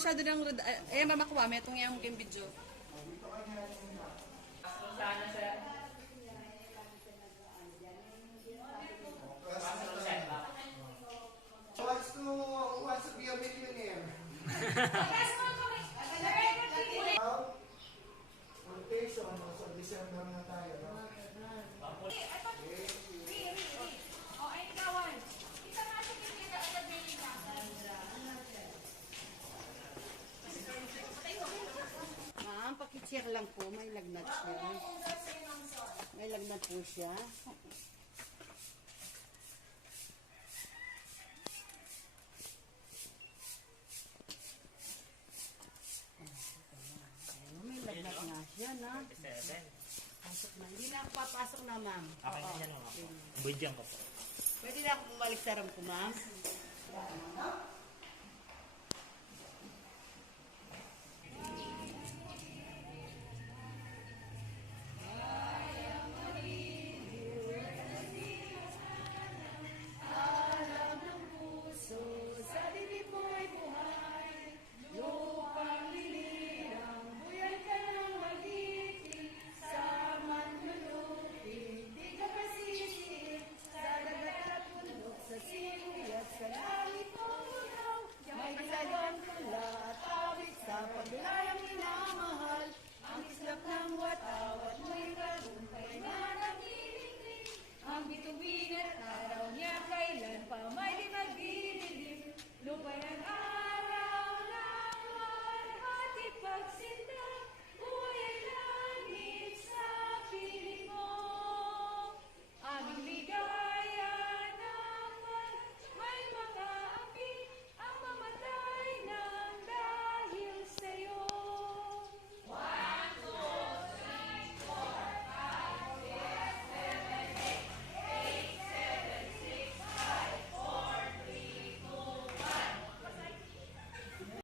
masyado ng... Ayan, mamakuha. May itong yung video. Sana, sir. Who wants to be a millionaire? Rotation, so December na tayo. Ma'am, pakitsir lang po. May lagnat siya. May lagnat po siya. May lagnat nga siya, na. Pasok na. Hindi na ako papasok na, ma'am. Okay na yan, ma'am. Budyan ko po. Pwede na ako bumalik sa room ko, ma'am.